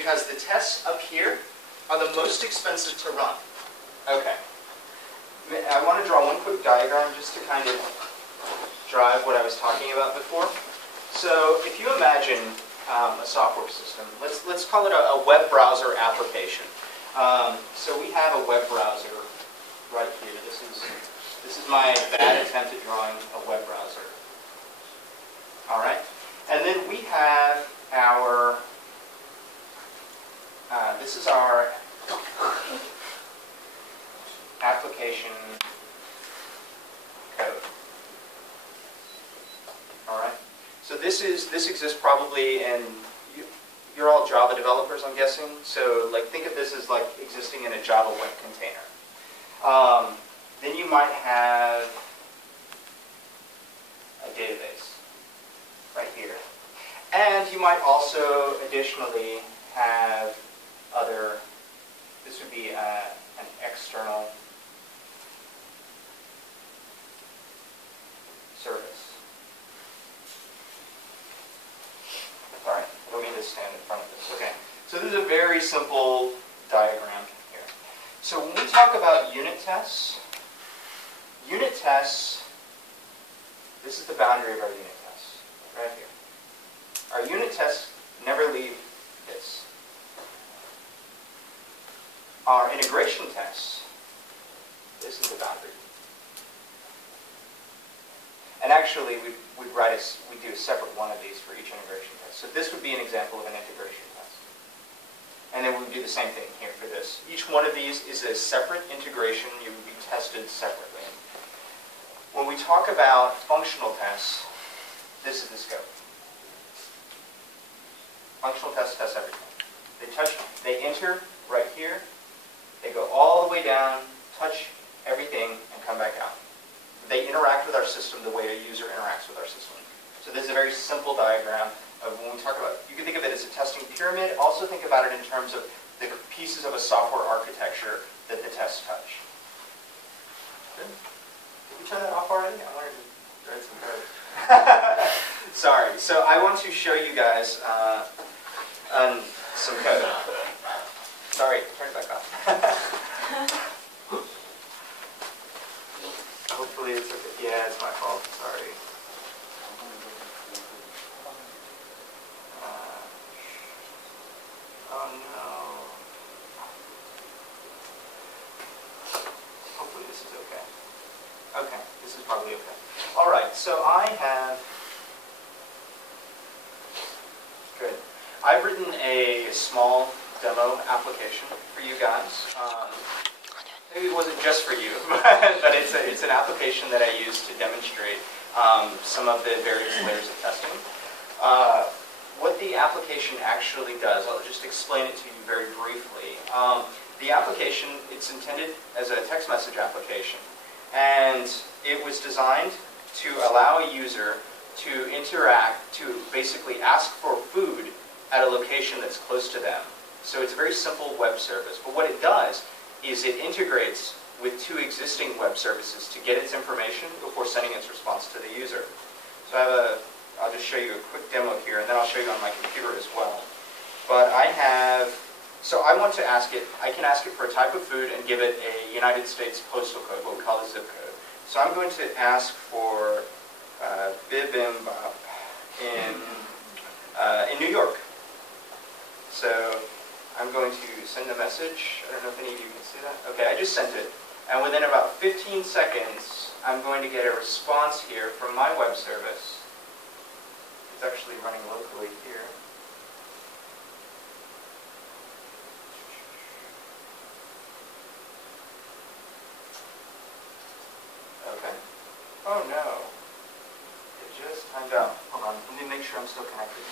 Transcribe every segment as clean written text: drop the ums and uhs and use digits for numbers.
Because the tests up here are the most expensive to run. Okay. I want to draw one quick diagram just to kind of drive what I was talking about before. So if you imagine a software system, let's call it a web browser application. So we have a web browser right here. This is my bad attempt at drawing a web browser. All right, and then we have our. This is our application code. All right. So this exists probably in, you're all Java developers, I'm guessing. So like think of this as like existing in a Java web container. Then you might have a database right here, and you might also additionally have other. This would be an external service. Sorry, I don't mean to stand in front of this. Okay, so this is a very simple diagram here. So when we talk about unit tests, this is the boundary of our unit tests, right here. Our unit tests never leave this. Our integration tests, this is the boundary. And actually, we'd do a separate one of these for each integration test. So this would be an example of an integration test. And then we would do the same thing here for this. Each one of these is a separate integration. You would be tested separately. When we talk about functional tests, this is the scope. Functional tests test everything. They enter right here. They go all the way down, touch everything, and come back out. They interact with our system the way a user interacts with our system. So this is a very simple diagram of when we talk about, you can think of it as a testing pyramid. Also think about it in terms of the pieces of a software architecture that the tests touch. Good. Did we turn that off already? I wanted to write some code. Sorry. So I want to show you guys some code. Sorry, turn it back off. Hopefully it's okay. Yeah, it's my fault. Sorry. Oh no. Hopefully this is okay. Okay, this is probably okay. All right, so I have. Good. I've written a small demo application for you guys. Maybe it wasn't just for you, but it's an application that I use to demonstrate some of the various layers of testing. What the application actually does, I'll just explain it to you very briefly. The application, it's intended as a text message application, and it was designed to allow a user to interact, to basically ask for food at a location that's close to them. So it's a very simple web service, but what it does is it integrates with two existing web services to get its information before sending its response to the user. So I'll just show you a quick demo here, and then I'll show you on my computer as well. But so I want to ask it, I can ask it for a type of food and give it a United States postal code, what we call a zip code. So I'm going to ask for bibimbap in New York. So I'm going to send a message. I don't know if any of you can see that. Okay, I just sent it. And within about 15 seconds, I'm going to get a response here from my web service. It's actually running locally here. Okay. Oh no. It just timed out. Hold on. Let me make sure I'm still connected.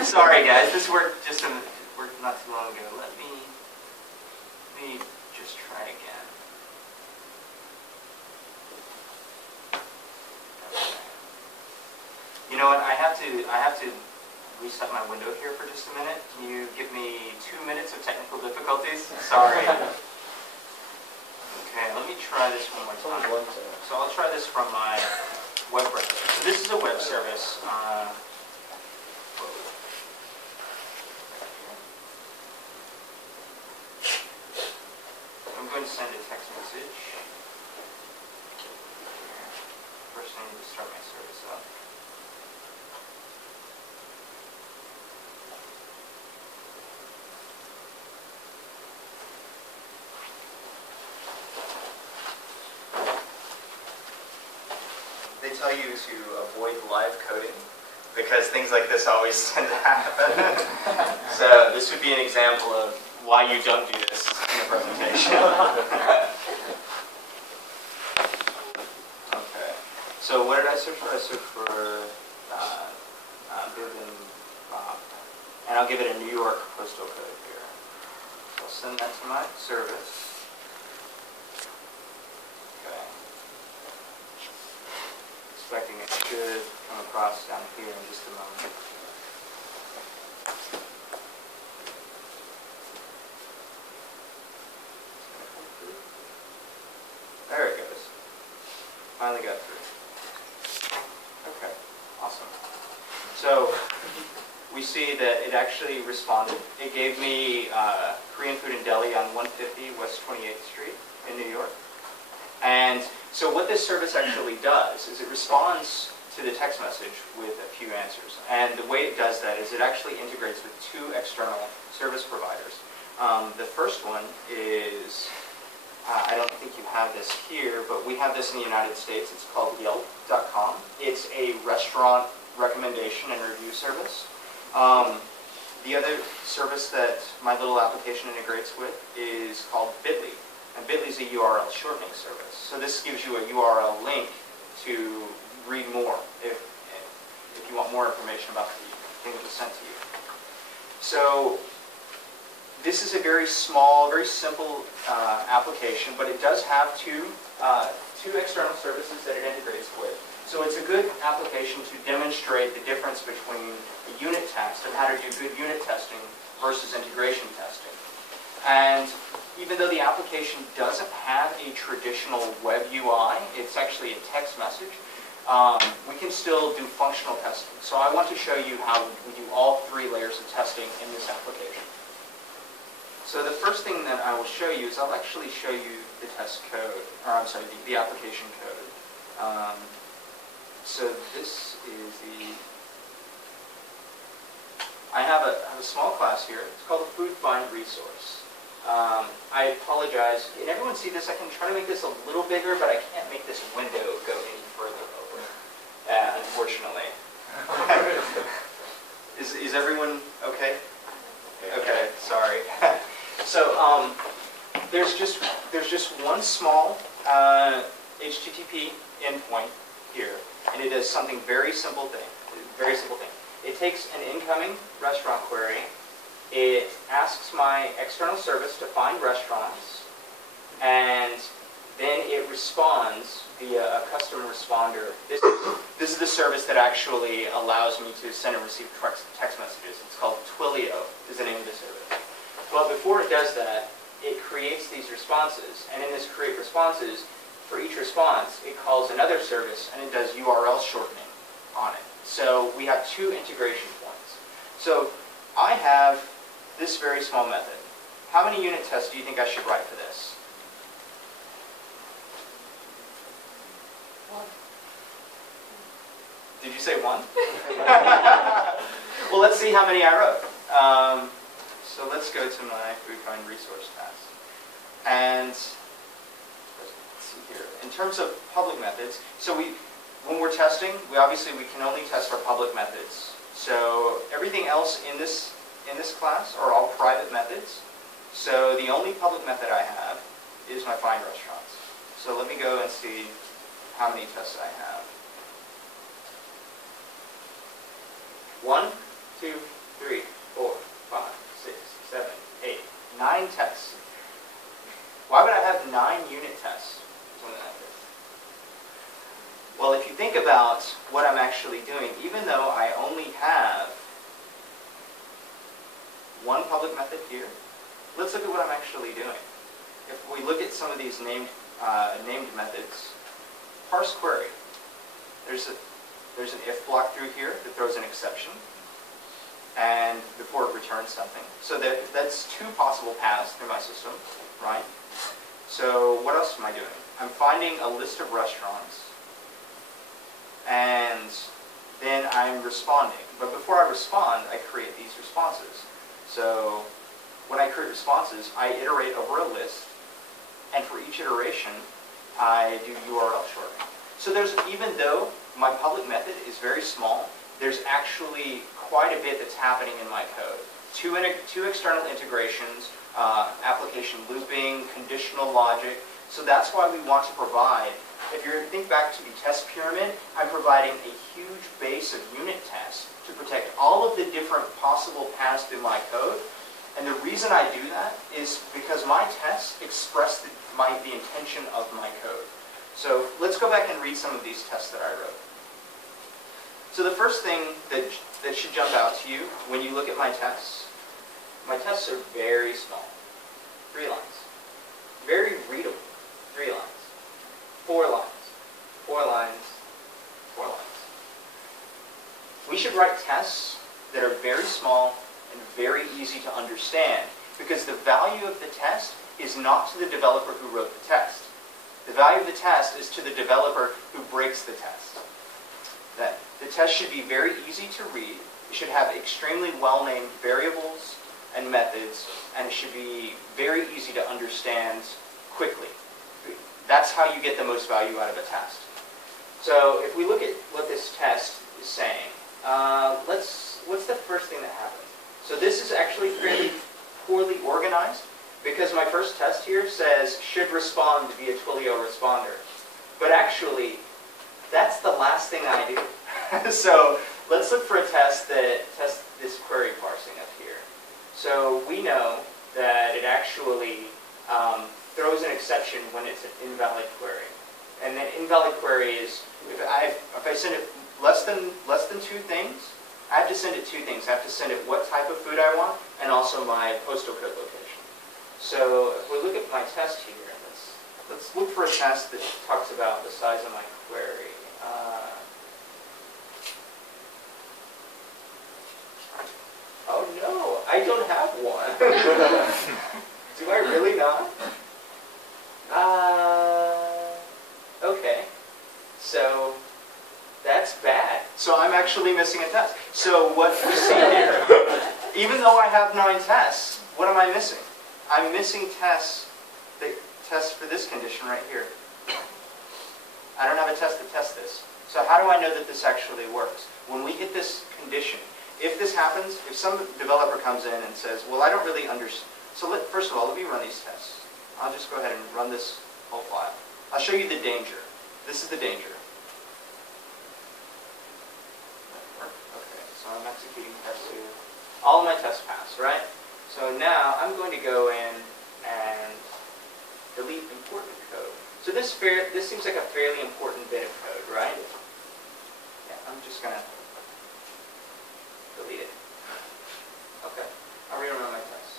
Sorry guys, this worked not too long ago. Let me just try again. Okay. You know what? I have to reset my window here for just a minute. Can you give me 2 minutes of technical difficulties? Sorry. Okay, let me try this one more time. So I'll try this from my this is a web service. I'm going to send a text message. First, I need to start my service up. They tell you to avoid live coding because things like this always tend to happen. So this would be an example of why you don't do this in a presentation. Okay. So what did I search for? I searched for and I'll give it a New York postal code here. So I'll send that to my service. Expecting it should come across down here in just a moment. There it goes. Finally got through. Okay, awesome. So we see that it actually responded. It gave me Korean food and deli on 150 West 28th Street in New York. And so what this service actually does is it responds to the text message with a few answers. And the way it does that is it actually integrates with two external service providers. The first one is, I don't think you have this here, but we have this in the United States. It's called Yelp.com. It's a restaurant recommendation and review service. The other service that my little application integrates with is called Bitly. And Bitly is a URL shortening service. So this gives you a URL link to read more if you want more information about the thing that was sent to you. So this is a very small, very simple application, but it does have two external services that it integrates with. So it's a good application to demonstrate the difference between a unit test and how to do good unit testing versus integration testing. And even though the application doesn't have a traditional web UI, it's actually a text message, we can still do functional testing. So I want to show you how we do all three layers of testing in this application. So the first thing that I will show you is I'll actually show you the test code, or I'm sorry, the application code. So this is I have a small class here. It's called the Food Find Resource. I apologize. Can everyone see this? I can try to make this a little bigger, but I can't make this window go any further over, unfortunately. Is everyone okay? Okay, sorry. So there's just one small HTTP endpoint here, and it does something very simple thing. It takes an incoming restaurant query. It asks my external service to find restaurants, and then it responds via a custom responder. This is the service that actually allows me to send and receive text messages. It's called Twilio, is the name of the service. Well, before it does that, it creates these responses, and in this create responses, for each response, it calls another service, and it does URL shortening on it. So we have two integration points. So I have this very small method. How many unit tests do you think I should write for this? One. Did you say one? Well, let's see how many I wrote. So let's go to my Food Find Resource task. And let's see here. In terms of public methods, so when we're testing, we can only test our public methods. So everything else in this class are all private methods. So the only public method I have is my find restaurants. So let me go and see how many tests I have. 1, 2, 3, 4, 5, 6, 7, 8, 9 tests. Why would I have 9 unit tests? Well, if you think about what I'm actually doing, even though I only have one public method here, let's look at what I'm actually doing. If we look at some of these named methods, parse query. There's there's an if block through here that throws an exception, and before it returns something. So that's two possible paths through my system, right? So what else am I doing? I'm finding a list of restaurants, and then I'm responding. But before I respond, I create these responses. So when I create responses, I iterate over a list, and for each iteration, I do URL shortening. So even though my public method is very small, there's actually quite a bit that's happening in my code. Two external integrations, application looping, conditional logic. So that's why we want to provide, if you think back to the test pyramid, I'm providing a huge base of unit tests to protect all of the different possible paths through my code. And the reason I do that is because my tests express the intention of my code. So let's go back and read some of these tests that I wrote. So the first thing that should jump out to you when you look at my tests are very small. 3 lines. Very readable. 3 lines. 4 lines. 4 lines. 4 lines. We should write tests that are very small and very easy to understand, because the value of the test is not to the developer who wrote the test. The value of the test is to the developer who breaks the test. That the test should be very easy to read. It should have extremely well-named variables and methods, and it should be very easy to understand quickly. That's how you get the most value out of a test. So if we look at what this test is saying, what's the first thing that happens? So this is actually fairly poorly organized, because my first test here says should respond via Twilio responder. But actually, that's the last thing I do. So let's look for a test that tests this query parsing up here. So we know that it actually throws an exception when it's an invalid query. And the invalid query is, if I send it less than 2 things, I have to send it 2 things. I have to send it what type of food I want, and also my postal code location. So if we look at my test here, let's look for a test that talks about the size of my query. Oh no, I don't have one. Do I really not? Okay. So that's bad. So I'm actually missing a test. So what we see here, even though I have 9 tests, what am I missing? I'm missing tests for this condition right here. I don't have a test that tests this. So how do I know that this actually works? When we hit this condition, if this happens, if some developer comes in and says, well, I don't really understand. So first of all, let me run these tests. I'll just go ahead and run this whole file. I'll show you the danger. This is the danger. Okay, so I'm executing test 2. All of my tests pass, right? So now I'm going to go in and delete important code. So this seems like a fairly important bit of code, right? Yeah, I'm just going to delete it. Okay, I'll rerun my tests.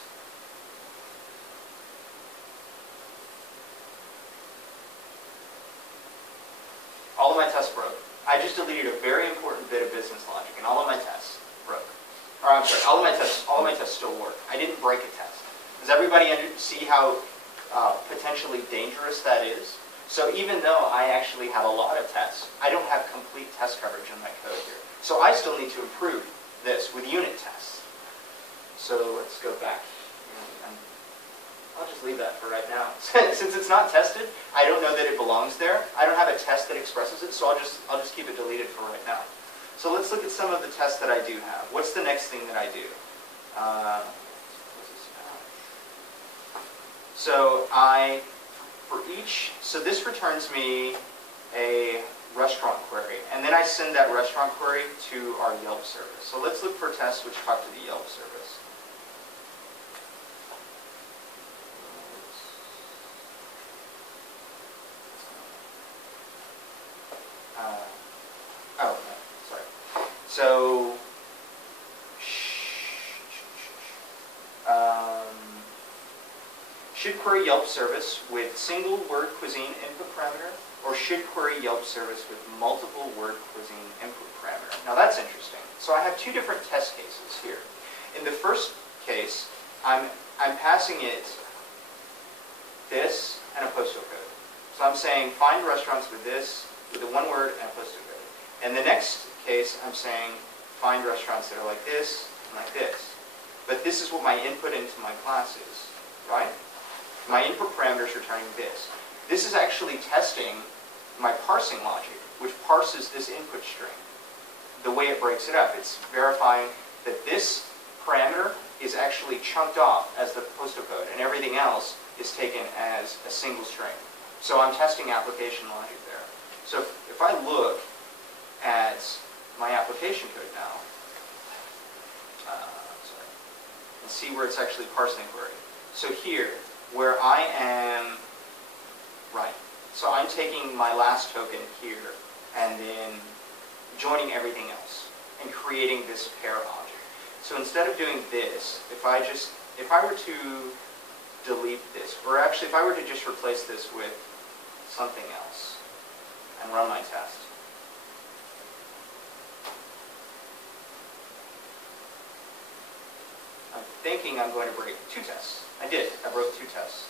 All of my tests broke. I just deleted a very important bit of business logic, and all of my tests broke. Or I'm sorry, all of my tests still work. I didn't break a test. Does everybody see how potentially dangerous that is? So even though I actually have a lot of tests, I don't have complete test coverage in my code here. So I still need to improve this with unit tests. So let's go back. I'll just leave that for right now. Since it's not tested, I don't know that it belongs there. I don't have a test that expresses it, so I'll just keep it deleted for right now. So let's look at some of the tests that I do have. What's the next thing that I do? So this returns me a restaurant query, and then I send that restaurant query to our Yelp service. So let's look for tests which talk to the Yelp service. So, should query Yelp service with single word cuisine input parameter, or should query Yelp service with multiple word cuisine input parameter? So I have two different test cases here. In the first case, I'm passing it this and a postal code. So I'm saying find restaurants with this, with a one word and a postal code. In the next case, I'm saying find restaurants that are like this and like this. But this is what my input into my class is, right? My input parameter is returning this. This is actually testing my parsing logic, which parses this input string. The way it breaks it up, it's verifying that this parameter is actually chunked off as the postal code, and everything else is taken as a single string. So I'm testing application logic there. So if I look at my application code now, and see where it's actually parsing the query. So here, where I am, right, so I'm taking my last token here and then joining everything else and creating this pair object. So instead of doing this, if I were to delete this, or actually if I were to just replace this with something else and run my test. I'm thinking I'm going to break two tests. I did. I broke two tests.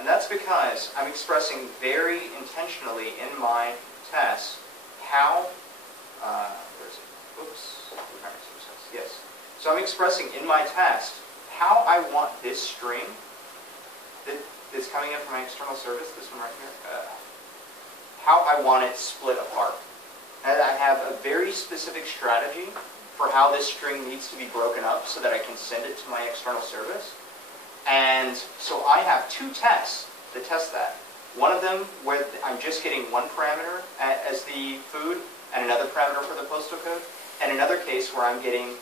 And that's because I'm expressing very intentionally in my test how, where is it? Oops. Yes. So I'm expressing in my test how I want this string that's coming in from my external service, this one right here, how I want it split apart. And I have a very specific strategy for how this string needs to be broken up so that I can send it to my external service. And so I have two tests that test that. One of them where I'm just getting one parameter as the food and another parameter for the postal code, and another case where I'm getting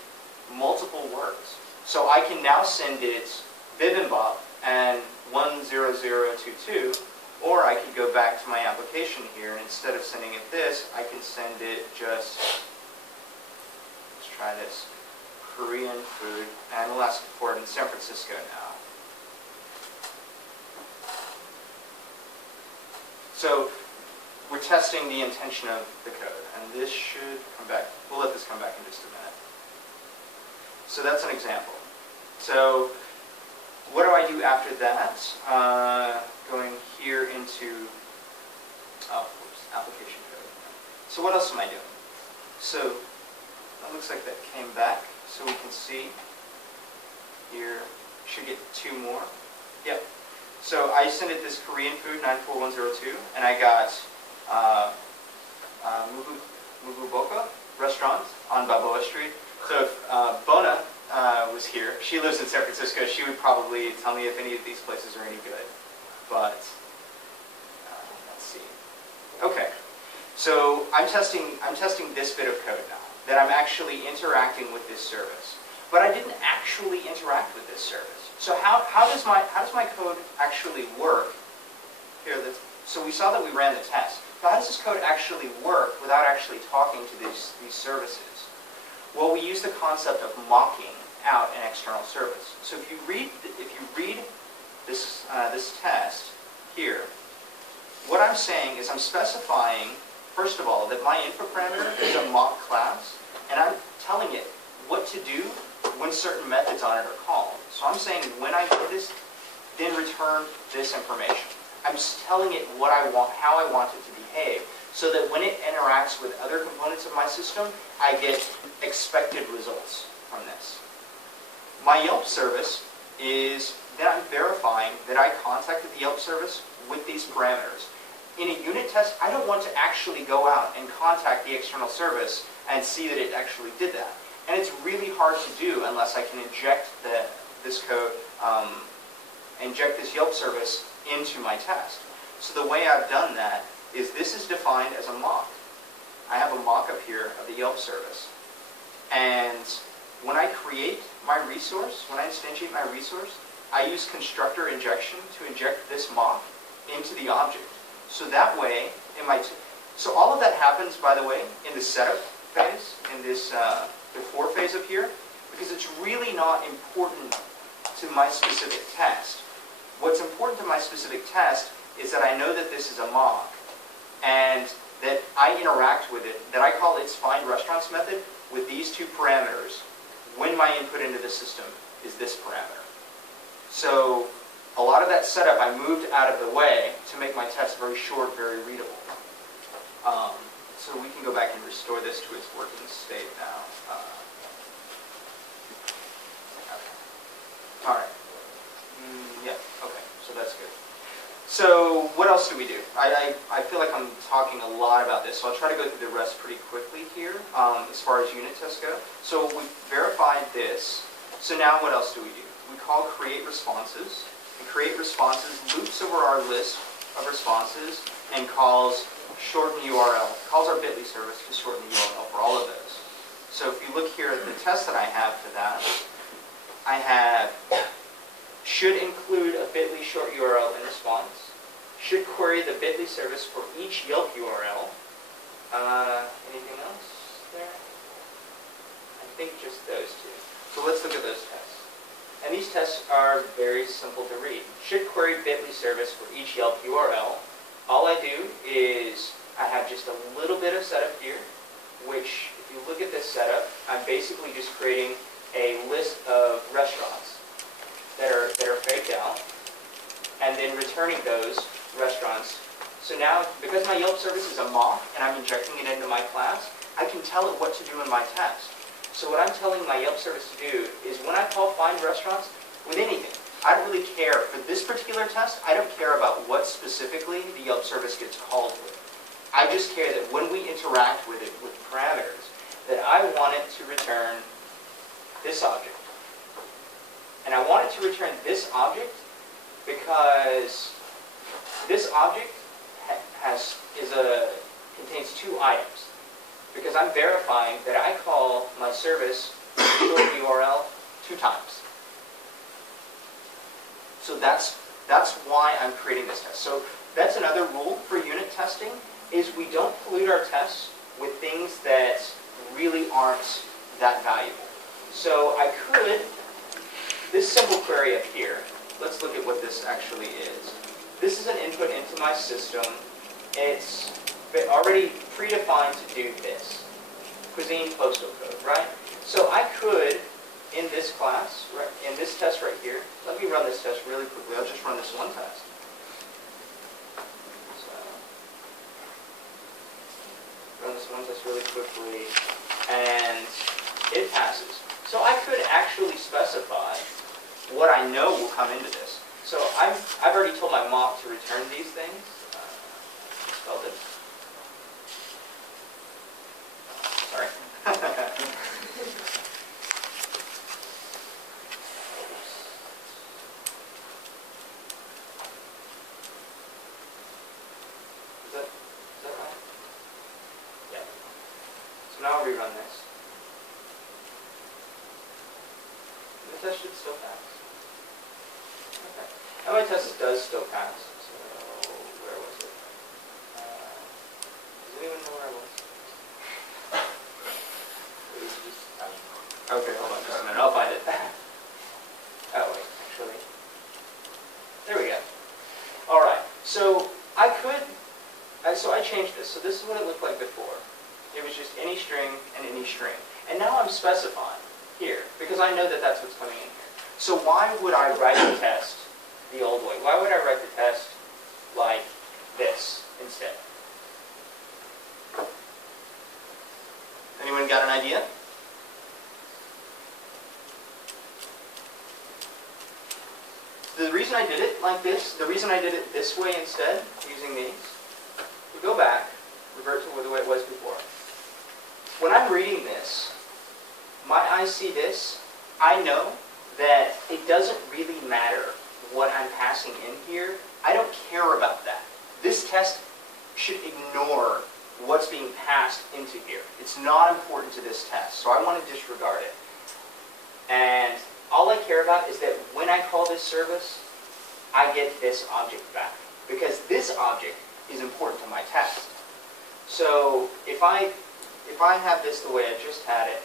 multiple words. So I can now send it bibimbap and 10022, or I could go back to my application here, and instead of sending it this, I can send it just, let's try this, Korean food, and we'll ask for it in San Francisco now. So we're testing the intention of the code, and this should come back. We'll let this come back in just a minute. So that's an example. So what do I do after that? Going here into application code. So what else am I doing? So it looks like that came back. So we can see here, should get two more. Yep. So I sent it this Korean food 94102, and I got Muguboka restaurant on Balboa Street. So if Bona was here, she lives in San Francisco, she would probably tell me if any of these places are any good. But let's see. Okay. So I'm testing this bit of code now, that I'm actually interacting with this service. But I didn't actually interact with this service. So how does my code actually work? Here, so we saw that we ran the test. But how does this code actually work without actually talking to these services? Well, we use the concept of mocking out an external service. So if you read this this test here, what I'm saying is I'm specifying, first of all, that my input parameter is a mock class, and I'm telling it what to do when certain methods on it are called. So I'm saying when I do this, then return this information. I'm just telling it what I want, how I want it to behave, so that when it interacts with other components of my system, I get expected results from this. My Yelp service is that I'm verifying that I contacted the Yelp service with these parameters. In a unit test, I don't want to actually go out and contact the external service and see that it actually did that. And it's really hard to do unless I can inject this code, inject this Yelp service into my test. So the way I've done that is this is defined as a mock. I have a mock up here of the Yelp service. And when I create my resource, when I instantiate my resource, I use constructor injection to inject this mock into the object. So that way, so all of that happens, by the way, in the setup phase, in this before phase up here, because it's really not important to my specific test. What's important to my specific test is that I know that this is a mock, and that I interact with it, that I call its find restaurants method with these two parameters when my input into the system is this parameter. So a lot of that setup I moved out of the way to make my test very short, very readable. So we can go back and restore this to its working state now. Okay. All right. Yeah, okay, so that's good. So what else do we do? I feel like I'm talking a lot about this, so I'll try to go through the rest pretty quickly here as far as unit tests go. So we verified this. So now what else do we do? We call create responses. And create responses loops over our list of responses and calls shorten URL. Calls our bit.ly service to shorten the URL for all of those. So if you look here at the test that I have for that, I have should include a bit.ly short URL in response. Should query the bit.ly service for each Yelp URL. Anything else there? I think just those two. So let's look at those tests. And these tests are very simple to read. Should query bit.ly service for each Yelp URL. All I do is I have just a little bit of setup here, which if you look at this setup, I'm basically just creating a list of restaurants that are faked out, and then returning those restaurants. So now, because my Yelp service is a mock and I'm injecting it into my class, I can tell it what to do in my test. So what I'm telling my Yelp service to do is when I call find restaurants with anything, I don't really care. For this particular test, I don't care about what specifically the Yelp service gets called with. I just care that when we interact with it with parameters, that I want it to return this object. And I want it to return this object because this object contains two items. Because I'm verifying that I call my service short URL 2 times. So that's why I'm creating this test. So that's another rule for unit testing, is we don't pollute our tests with things that really aren't that valuable. So I could, this simple query up here, let's look at what this actually is. This is an input into my system. It's already predefined to do this. Cuisine postal code, right? So I could, in this class, right, in this test right here, let me run this test really quickly. I'll just run this one test. So, run this one test really quickly, and it passes. So I could actually specify what I know will come into this. So I've already told my mock to return these things. Spelled it. Sorry. Is that right? Yeah. So now I'll rerun this. The test should still pass. Okay. Now my test does still pass. So where was it? Does anyone know where I was? Okay, hold on just a minute. I'll find it. Oh wait, actually. There we go. All right. So I could. So I changed this. So this is what it looked like before. It was just any string and any string. And now I'm specifying here because I know that that's what's coming in here. So why would I write the test the old way? Why would I write the test like this instead? Anyone got an idea? The reason I did it like this, the reason I did it this way instead, using these, we go back, revert to the way it was before. When I'm reading this, my eyes see this, I know that it doesn't really matter what I'm passing in here. I don't care about that. This test should ignore what's being passed into here. It's not important to this test, so I want to disregard it. And all I care about is that when I call this service, I get this object back. Because this object is important to my test. So if I have this the way I just had it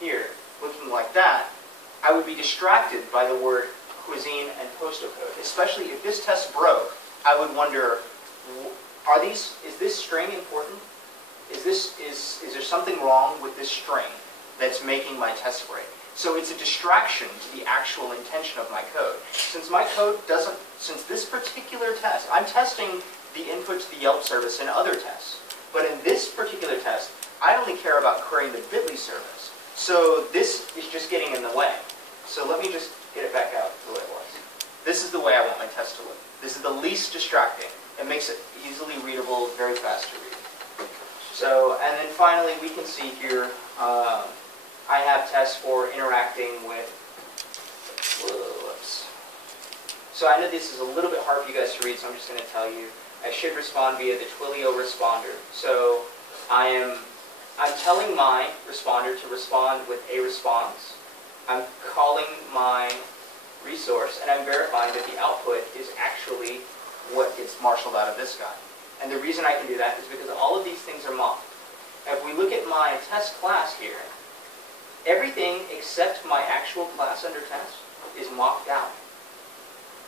here, looking like that, I would be distracted by the word cuisine and postal code. Especially if this test broke, I would wonder, is this string important? is there something wrong with this string that's making my test break? So it's a distraction to the actual intention of my code. Since my code doesn't, since this particular test, I'm testing the input to the Yelp service in other tests. But in this particular test, I only care about querying the Bitly service. So this is just getting in the way. So let me just get it back out the way it was. This is the way I want my test to look. This is the least distracting. It makes it easily readable, very fast to read. So, and then finally we can see here, I have tests for interacting with, whoops. So I know this is a little bit hard for you guys to read, so I'm just going to tell you. I should respond via the Twilio responder. So I'm telling my responder to respond with a response. I'm calling my resource, and I'm verifying that the output is actually what gets marshaled out of this guy. And the reason I can do that is because all of these things are mocked. If we look at my test class here, everything except my actual class under test is mocked out.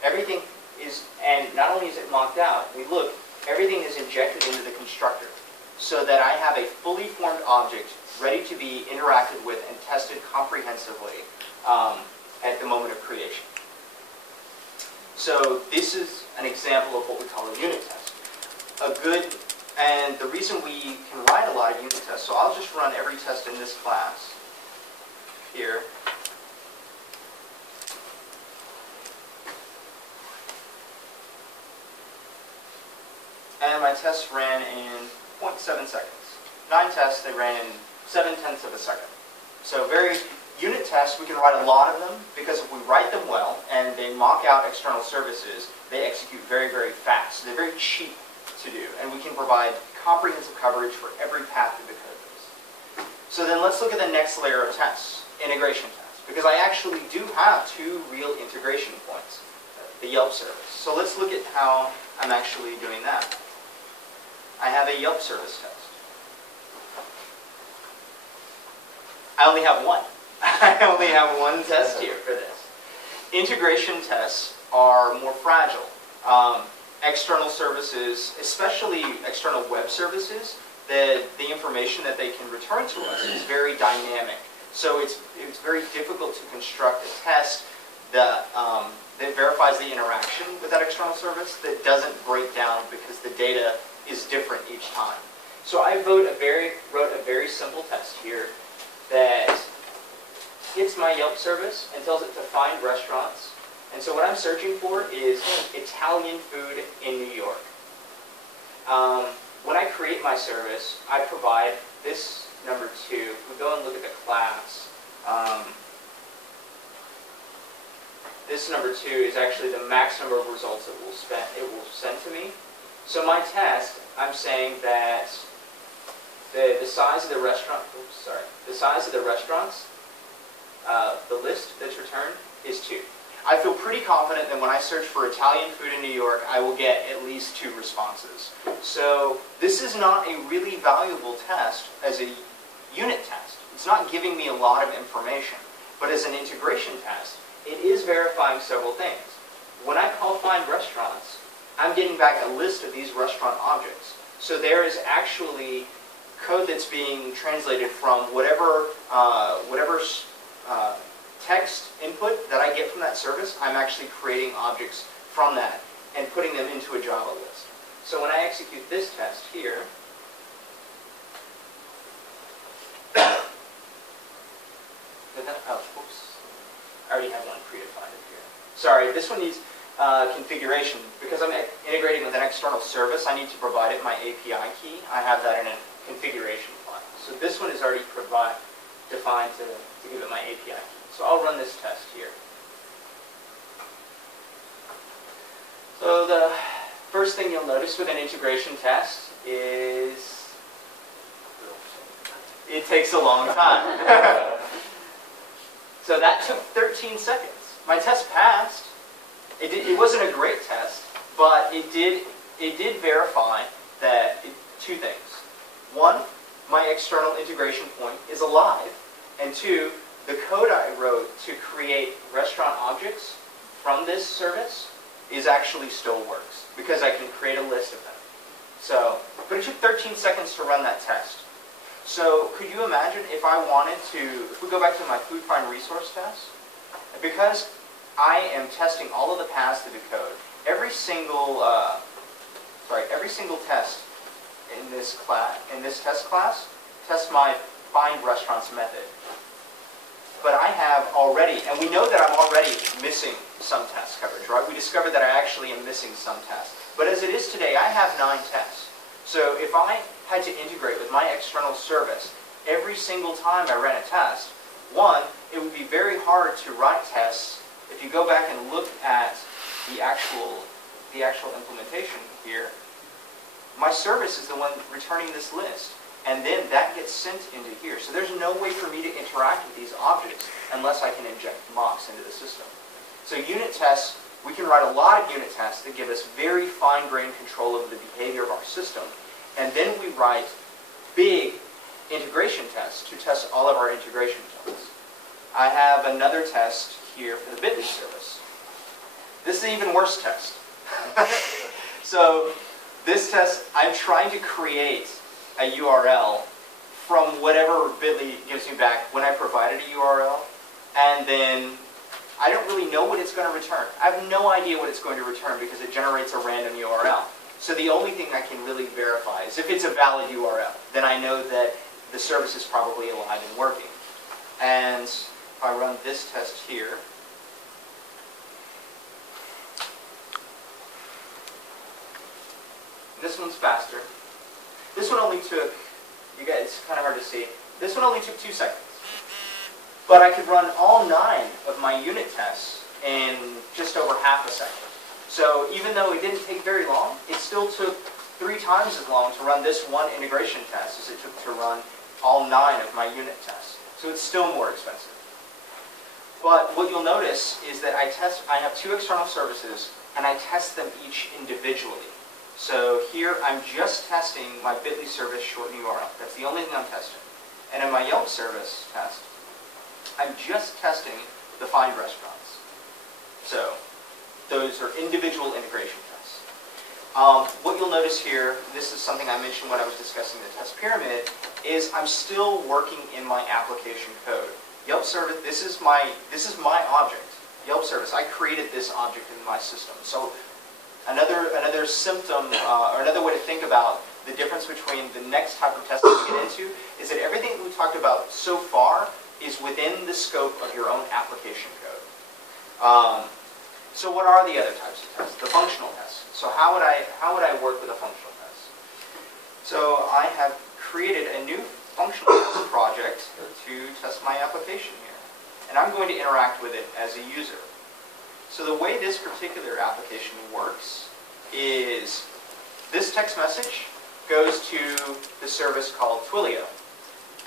Everything is, and not only is it mocked out, we look, everything is injected into the constructor so that I have a fully formed object ready to be interacted with and tested comprehensively at the moment of creation. So this is an example of what we call a unit test. And the reason we can write a lot of unit tests, so I'll just run every test in this class here. And my tests ran in 0.7 seconds. 9 tests, they ran in 0.7 of a second. So very unit tests, we can write a lot of them because if we write them well and they mock out external services, they execute very, very fast. They're very cheap to do, and we can provide comprehensive coverage for every path of the code base. So then let's look at the next layer of tests, integration tests, because I actually do have 2 real integration points, the Yelp service. So let's look at how I'm actually doing that. I have a Yelp service test. I only have one. I only have one test here for this. Integration tests are more fragile. External services, especially external web services, the information that they can return to us is very dynamic. So it's very difficult to construct a test that verifies the interaction with that external service that doesn't break down because the data is different each time. So I wrote a very simple test here that hits my Yelp service and tells it to find restaurants. And so what I'm searching for is Italian food in New York. When I create my service, I provide this number 2. If we go and look at the class, this number 2 is actually the max number of results it will send to me. So my test, I'm saying that the size of the restaurant, the size of the restaurants, the list that's returned is 2. I feel pretty confident that when I search for Italian food in New York, I will get at least 2 responses. So this is not a really valuable test as a unit test. It's not giving me a lot of information. But as an integration test, it is verifying several things. When I call find restaurants, I'm getting back a list of these restaurant objects. So there is actually code that's being translated from whatever text input that I get from that service. I'm actually creating objects from that and putting them into a Java list. So when I execute this test here, oops, I already have one predefined here. Sorry, this one needs configuration. Because I'm integrating with an external service, I need to provide it my API key. I have that in a configuration file. So this one is already defined to give it my API key. So I'll run this test here. So the first thing you'll notice with an integration test is it takes a long time. So that took 13 seconds. My test passed. It wasn't a great test, but it did verify that 2 things. 1, my external integration point is alive, and 2, the code I wrote to create restaurant objects from this service is actually still works because I can create a list of them. So, but it took 13 seconds to run that test. So could you imagine if I wanted to, if we go back to my food find resource test, because I am testing all of the paths to the code, every single test in this test class tests my find restaurants method. But I have already, and we know that I'm already missing some test coverage, right? We discovered that I actually am missing some tests. But as it is today, I have 9 tests. So if I had to integrate with my external service every single time I ran a test, one, it would be very hard to write tests. If you go back and look at the actual implementation here, my service is the one returning this list. And then that gets sent into here. So there's no way for me to interact with these objects unless I can inject mocks into the system. So unit tests, we can write a lot of unit tests that give us very fine-grained control over the behavior of our system. And then we write big integration tests to test all of our integration tests. I have another test here for the Bitly service. This is an even worse test. So this test, I'm trying to create a URL from whatever Bitly gives me back when I provided a URL, and then I don't really know what it's going to return. I have no idea what it's going to return because it generates a random URL. So the only thing I can really verify is if it's a valid URL, then I know that the service is probably alive and working. And if I run this test here, this one's faster. This one only took, you guys, it's kind of hard to see, this one only took 2 seconds. But I could run all 9 of my unit tests in just over half a second. So even though it didn't take very long, it still took 3 times as long to run this one integration test as it took to run all 9 of my unit tests. So it's still more expensive. But what you'll notice is that I have 2 external services, and I test them each individually. So here I'm just testing my Bitly service shorten URL. That's the only thing I'm testing. And in my Yelp service test, I'm just testing the find restaurants. So those are individual integration tests. What you'll notice here, this is something I mentioned when I was discussing the test pyramid, is I'm still working in my application code. Yelp service, this is my object. Yelp service, I created this object in my system. So another symptom, or another way to think about the difference between the next type of test that we get into is that everything that we talked about so far is within the scope of your own application code. So what are the other types of tests? The functional tests. So how would I work with a functional test? So I have created a new functional test project to test my application here. And I'm going to interact with it as a user. So the way this particular application works is this text message goes to the service called Twilio.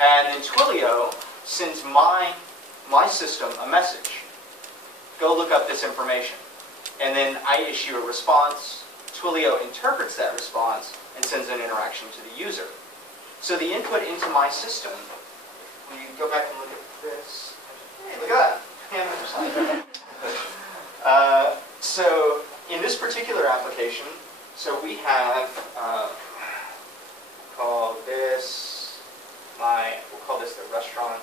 And then Twilio sends my system a message. Go look up this information. And then I issue a response. Twilio interprets that response and sends an interaction to the user. So the input into my system, when you go back and look at this, hey, look at that. So in this particular application, so we have call this we'll call this the restaurant.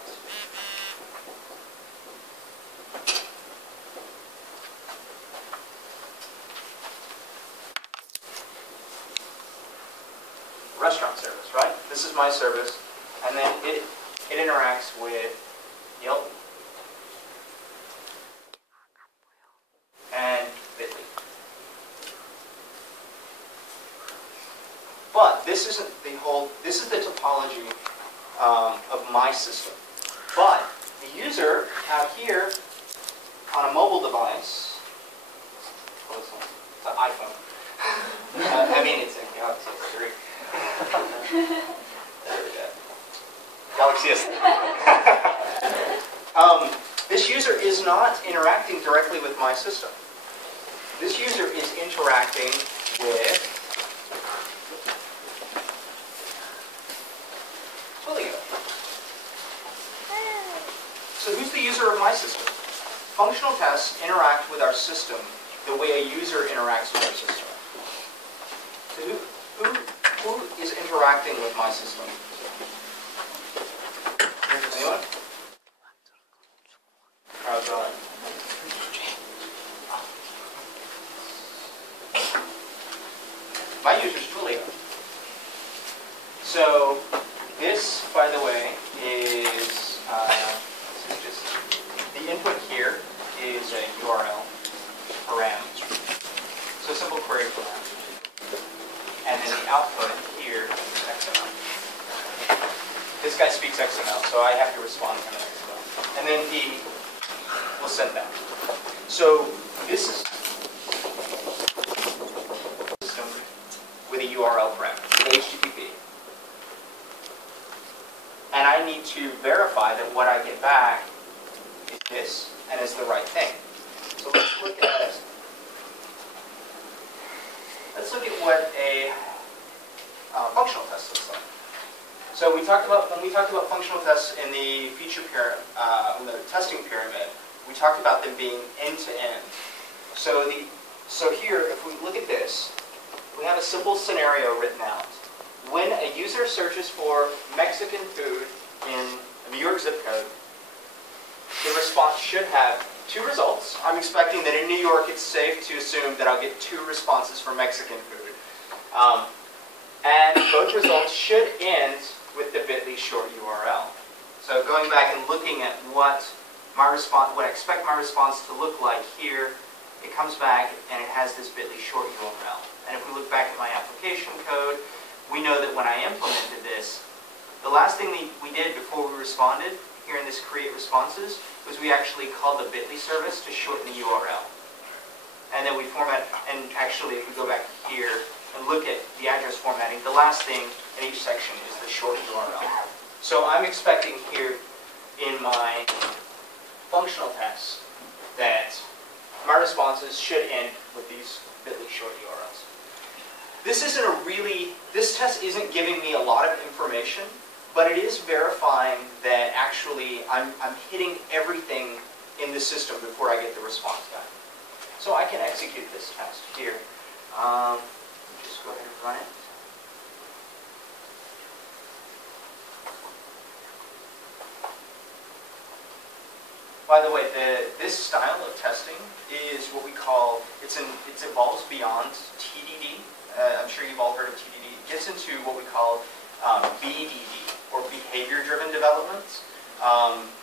Restaurant service, right? This is my service, and then it interacts with Yelp and Bitly. But this isn't the whole, this is the topology of my system. But the user out here on a mobile device, it's an iPhone. I mean, it's a Galaxy S3. There we go. Galaxy S3. This user is not interacting directly with my system. This user is interacting with Twilio. So who's the user of my system? Functional tests interact with our system the way a user interacts with our system. So interacting with my system? Anyone? How's that? My user's Julia. So this, by the way, is just the input here is a URL param. So simple query param. And then the output here is XML. This guy speaks XML, so I have to respond to him in XML. And then he will send that. So this is system with a URL parameter, with HTTP. And I need to verify that what I get back is this and is the right thing. So let's look at what a functional test looks like. So when we talked about functional tests in the in the testing pyramid, we talked about them being end-to-end. So here, if we look at this, we have a simple scenario written out. When a user searches for Mexican food in a New York zip code, the response should have two results. I'm expecting that in New York it's safe to assume that I'll get two responses for Mexican food. And both results should end with the bit.ly short URL. So going back and looking at what I expect my response to look like here, it comes back and it has this bit.ly short URL. And if we look back at my application code, we know that when I implemented this, the last thing we did before we responded here in this create responses was we actually called the bit.ly service to shorten the URL. And then we format, and actually if we go back here and look at the address formatting, the last thing in each section is the short URL. So I'm expecting here in my functional tests that my responses should end with these bit.ly short URLs. This test isn't giving me a lot of information, but it is verifying that actually I'm hitting everything in the system before I get the response back. So I can execute this test here. Just go ahead and run it. By the way, this style of testing is what we call, it evolves beyond TDD. I'm sure you've all heard of TDD. It gets into what we call BDD, or behavior-driven development.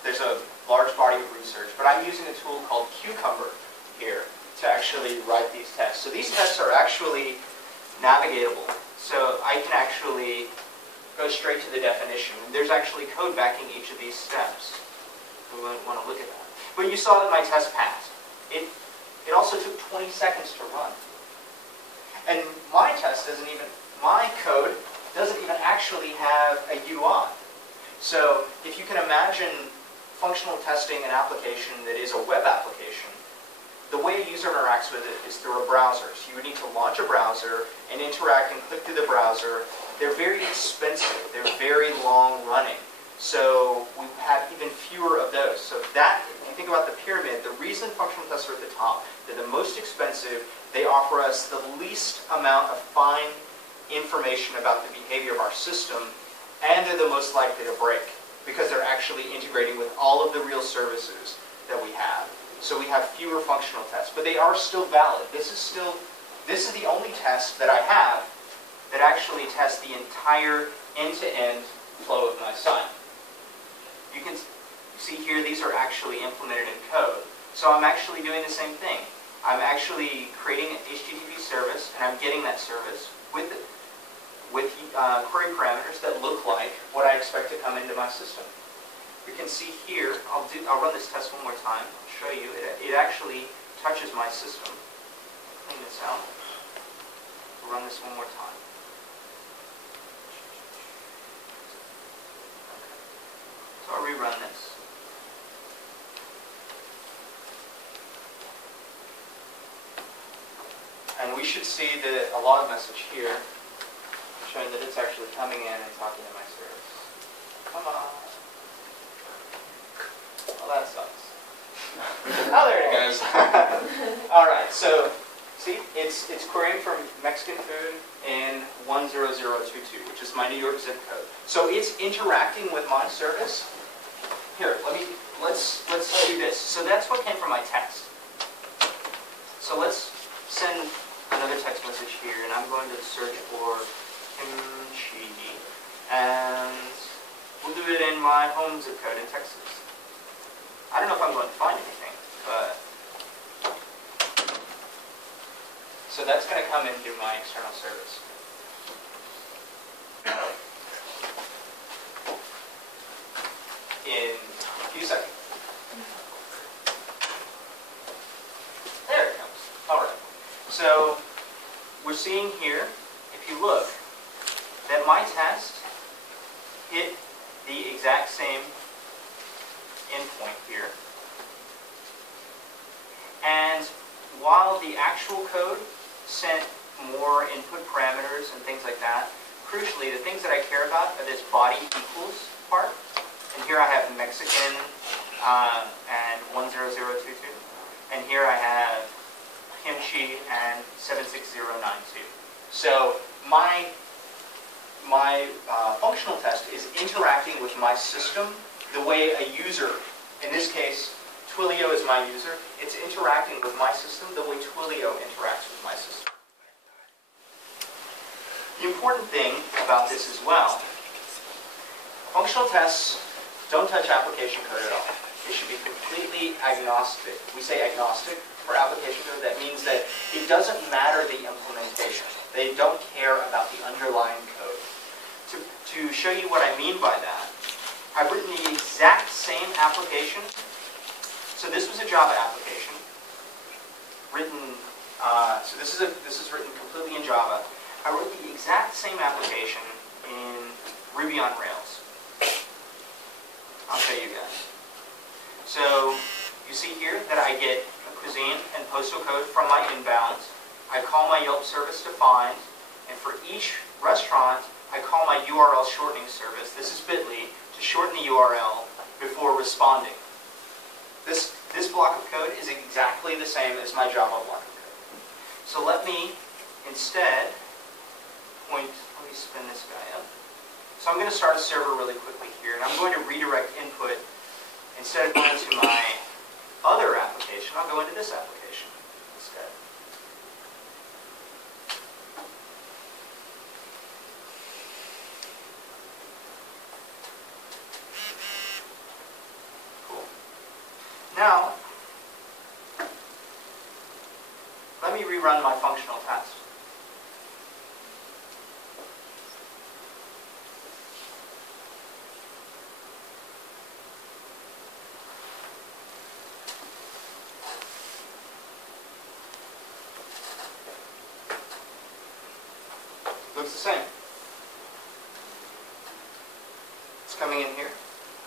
There's a large body of research, but I'm using a tool called Cucumber here to actually write these tests. So these tests are actually navigatable. So I can actually go straight to the definition. There's actually code backing each of these steps. We want to look at that. But you saw that my test passed. It also took 20 seconds to run. And my code doesn't even actually have a UI. So if you can imagine functional testing an application that is a web application, the way a user interacts with it is through a browser. So you would need to launch a browser and interact and click through the browser. They're very expensive. They're very long running. So we have even fewer of those. So that, if you think about the pyramid, the reason functional tests are at the top, they're the most expensive, they offer us the least amount of fine information about the behavior of our system, and they're the most likely to break because they're actually integrating with all of the real services that we have. So we have fewer functional tests, but they are still valid. This is the only test that I have that actually tests the entire end-to-end flow of my site. You can see here these are actually implemented in code. So I'm actually doing the same thing. I'm actually creating an HTTP service, and I'm getting that service with query parameters that look like what I expect to come into my system. You can see here, I'll run this test one more time. I'll show you. It actually touches my system. Clean this out. I'll run this one more time. So I'll rerun this. And we should see a log message here showing that it's actually coming in and talking to my service. Come on. Well, that sucks. Oh, there it goes. All right, so See, it's querying from Mexican food in 10022, which is my New York zip code. So it's interacting with my service. Here, let's do this. So that's what came from my text. So let's send another text message here, and I'm going to search for kimchi, and we'll do it in my home zip code in Texas. I don't know if I'm going to find anything, but so that's going to come in through my external service. In a few seconds. There it comes. All right. So we're seeing here, if you look, that my test hit the exact same endpoint here. And while the actual code sent more input parameters and things like that, crucially, the things that I care about are this body equals part. And here I have Mexican and 10022. And here I have kimchi and 76092. So my functional test is interacting with my system the way a user, in this case, Twilio is my user, it's interacting with my system the way Twilio interacts with my system. The important thing about this as well, functional tests don't touch application code at all. It should be completely agnostic. We say agnostic for application code. That means that it doesn't matter the implementation. They don't care about the underlying code. To show you what I mean by that, I've written the exact same application. So this was a Java application written. So this is written completely in Java. I wrote the exact same application in Ruby on Rails. I'll show you guys. So you see here that I get a cuisine and postal code from my inbound. I call my Yelp service to find, and for each restaurant, I call my URL shortening service. This is bit.ly to shorten the URL before responding. This block of code is exactly the same as my Java block of code. So let me instead let me spin this guy up. So I'm going to start a server really quickly here, and I'm going to redirect input. Instead of going to my other application, I'll go into this application instead. Cool. Now, let me rerun my functional test. Looks the same. It's coming in here.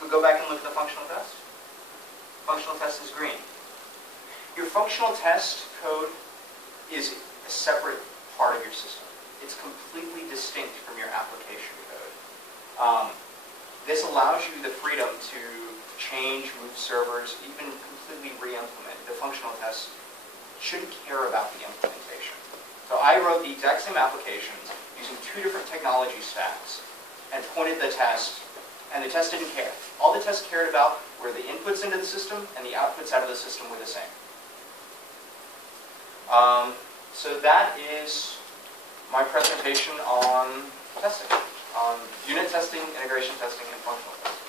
We'll go back and look at the functional test. Functional test is green. Your functional test code is a separate part of your system. It's completely distinct from your application code. This allows you the freedom to change, move servers, even completely re-implement. The functional test shouldn't care about the implementation. So I wrote the exact same applications using two different technology stacks and pointed the test, and the test didn't care. All the test cared about were the inputs into the system and the outputs out of the system were the same. So that is my presentation on testing, on unit testing, integration testing, and functional testing.